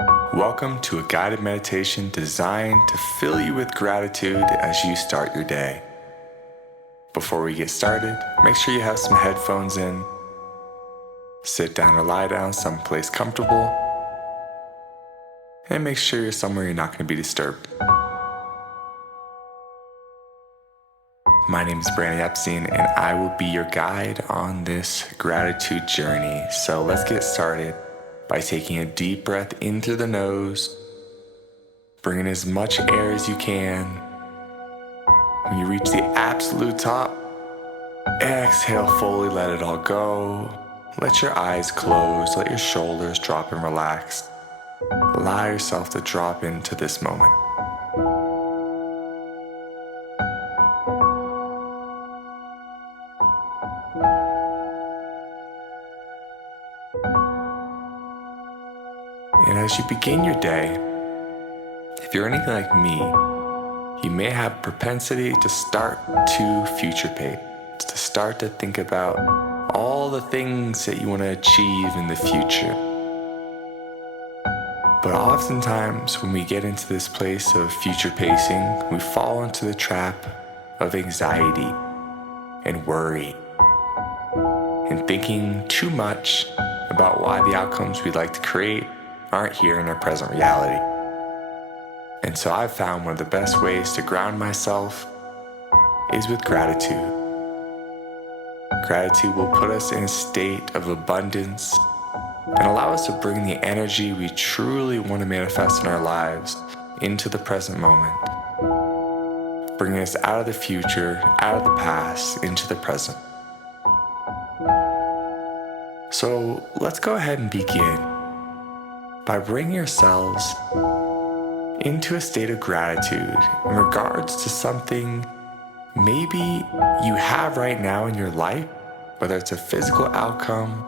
Welcome to a guided meditation designed to fill you with gratitude as you start your day. Before we get started, make sure you have some headphones in. Sit down or lie down someplace comfortable. And make sure you're somewhere you're not going to be disturbed. My name is Epstein, and I will be your guide on this gratitude journey. So let's get started by taking a deep breath in through the nose, bringing as much air as you can. When you reach the absolute top, exhale fully, let it all go. Let your eyes close, let your shoulders drop and relax. Allow yourself to drop into this moment. And as you begin your day, if you're anything like me, you may have a propensity to start to future pace, to start to think about all the things that you want to achieve in the future. But oftentimes when we get into this place of future pacing, we fall into the trap of anxiety and worry and thinking too much about why the outcomes we'd like to create aren't here in our present reality. And so I've found one of the best ways to ground myself is with gratitude. Gratitude will put us in a state of abundance and allow us to bring the energy we truly want to manifest in our lives into the present moment, bringing us out of the future, out of the past, into the present. So let's go ahead and begin by bringing yourselves into a state of gratitude in regards to something maybe you have right now in your life, whether it's a physical outcome,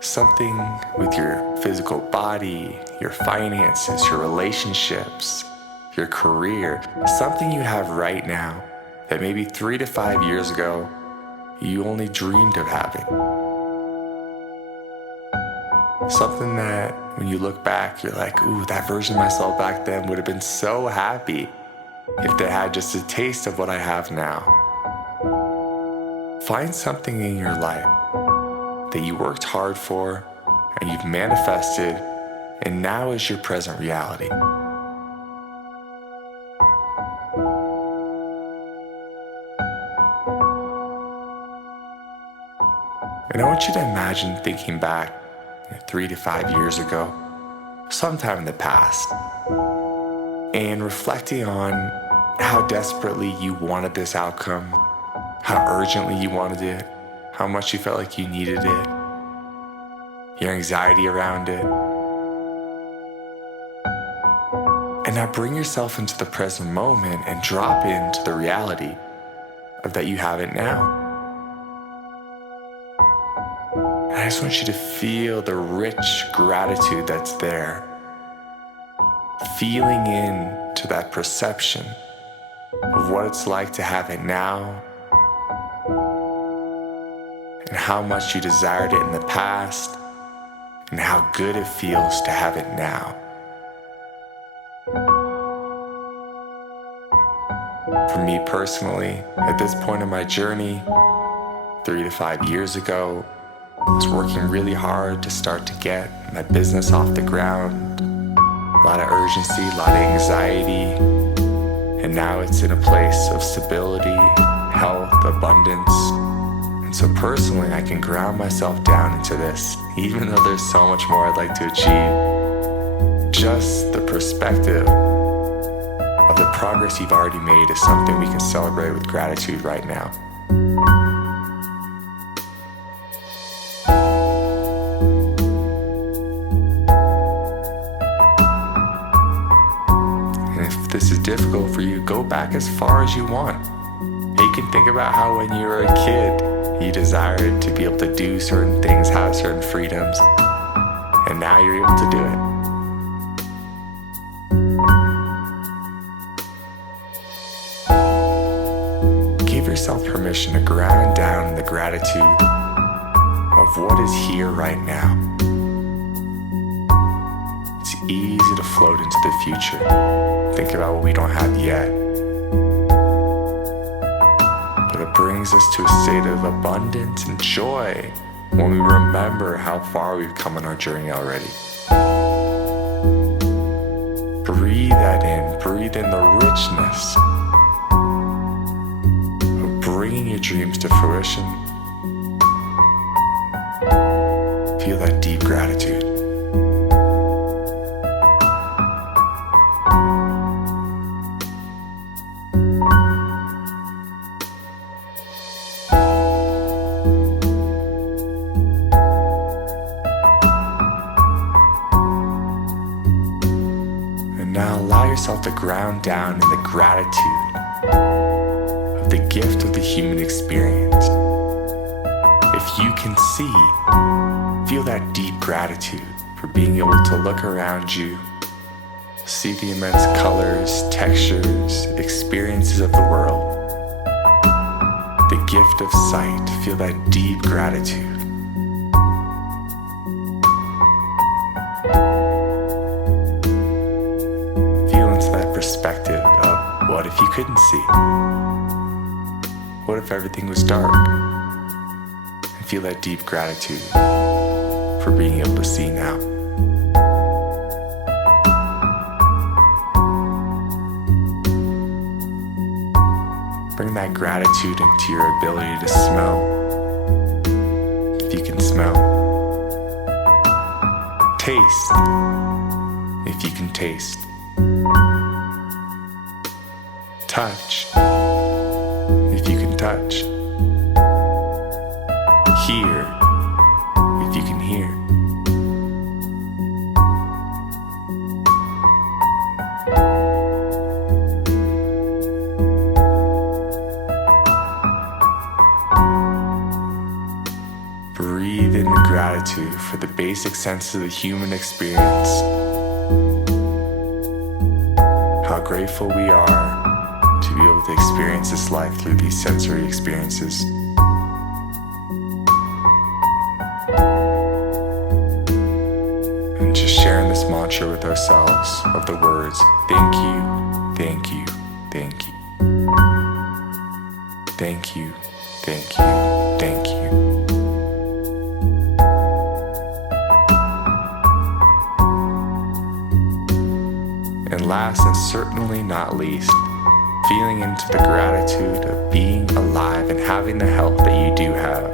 something with your physical body, your finances, your relationships, your career, something you have right now that maybe 3 to 5 years ago you only dreamed of having. Something that when you look back, you're like, ooh, that version of myself back then would have been so happy if they had just a taste of what I have now. Find something in your life that you worked hard for and you've manifested, and now is your present reality. And I want you to imagine thinking back 3 to 5 years ago, sometime in the past, and reflecting on how desperately you wanted this outcome, how urgently you wanted it, how much you felt like you needed it, your anxiety around it. And now bring yourself into the present moment and drop into the reality of that you have it now. And I just want you to feel the rich gratitude that's there, feeling into that perception of what it's like to have it now and how much you desired it in the past and how good it feels to have it now. For me personally, at this point in my journey, 3 to 5 years ago, I was working really hard to start to get my business off the ground. A lot of urgency, a lot of anxiety. And now it's in a place of stability, health, abundance. And so personally, I can ground myself down into this, even though there's so much more I'd like to achieve. Just the perspective of the progress you've already made is something we can celebrate with gratitude right now. This is difficult for you, go back as far as you want. You can think about how when you were a kid, you desired to be able to do certain things, have certain freedoms, and now you're able to do it. Give yourself permission to ground down in the gratitude of what is here right now. It's easy to float into the future, think about what we don't have yet. But it brings us to a state of abundance and joy when we remember how far we've come on our journey already. Breathe that in, breathe in the richness of bringing your dreams to fruition. Feel that deep gratitude. Now allow yourself to ground down in the gratitude of the gift of the human experience. If you can see, feel that deep gratitude for being able to look around you, see the immense colors, textures, experiences of the world. The gift of sight, feel that deep gratitude. Perspective of what if you couldn't see? What if everything was dark? And feel that deep gratitude for being able to see now. Bring that gratitude into your ability to smell. If you can smell. Taste. If you can taste. Touch, if you can touch. Hear, if you can hear. Breathe in the gratitude for the basic sense of the human experience. How grateful we are to be able to experience this life through these sensory experiences. And just sharing this mantra with ourselves of the words, thank you, thank you, thank you. Thank you, thank you, thank you. And last and certainly not least, feeling into the gratitude of being alive and having the health that you do have.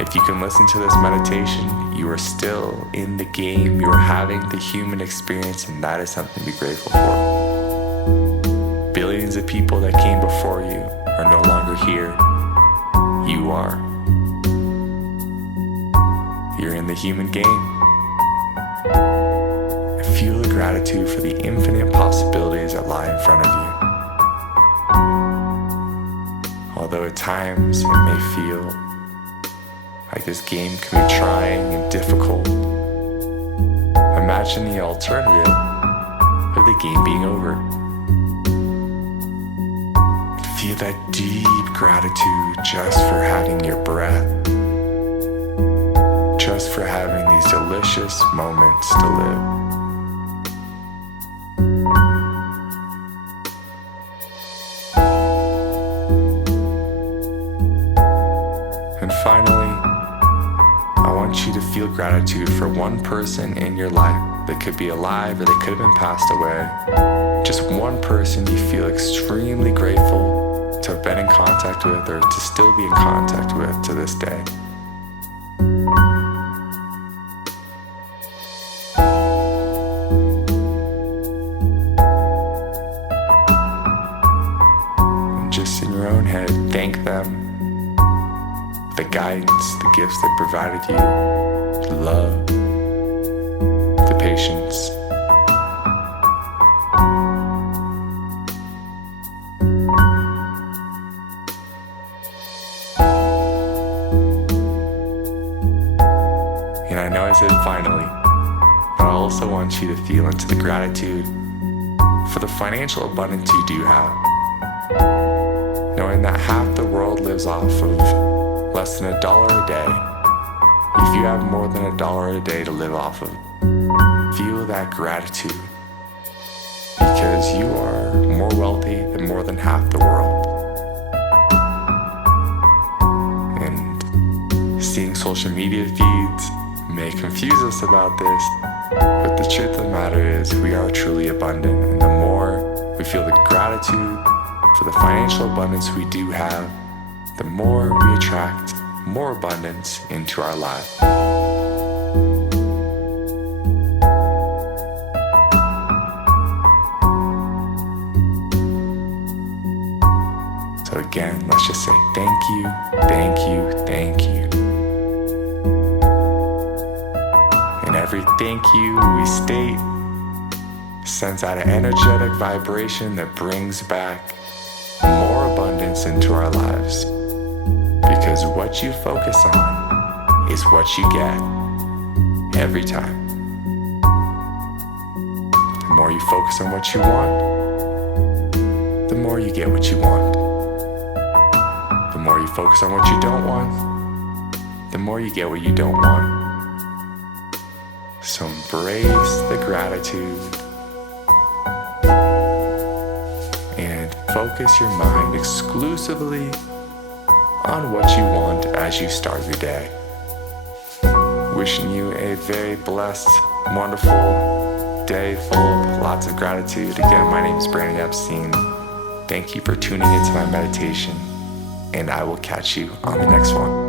If you can listen to this meditation, you are still in the game, you are having the human experience, and that is something to be grateful for. Billions of people that came before you are no longer here. You are. You're in the human game. And feel the gratitude for the infinite possibilities that lie in front of you. Although at times it may feel like this game can be trying and difficult, imagine the alternative of the game being over. Feel that deep gratitude just for having your breath, just for having these delicious moments to live. And finally, I want you to feel gratitude for one person in your life that could be alive or they could have been passed away. Just one person you feel extremely grateful to have been in contact with or to still be in contact with to this day. And just in your own head, thank them. The guidance, the gifts they provided you, the love, the patience. And I know I said finally, but I also want you to feel into the gratitude for the financial abundance you do have. Knowing that half the world lives off of less than $1 a day. If you have more than $1 a day to live off of, feel that gratitude, because you are more wealthy than more than half the world. And seeing social media feeds may confuse us about this, but the truth of the matter is we are truly abundant, and the more we feel the gratitude for the financial abundance we do have, the more we attract more abundance into our life. So again, let's just say thank you, thank you, thank you. And every thank you we state sends out an energetic vibration that brings back more abundance into our lives. Because what you focus on is what you get every time. The more you focus on what you want, the more you get what you want. The more you focus on what you don't want, the more you get what you don't want. So embrace the gratitude and focus your mind exclusively on what you want as you start your day. Wishing you a very blessed, wonderful day full of lots of gratitude. Again, my name is Brandon Epstein. Thank you for tuning into my meditation, and I will catch you on the next one.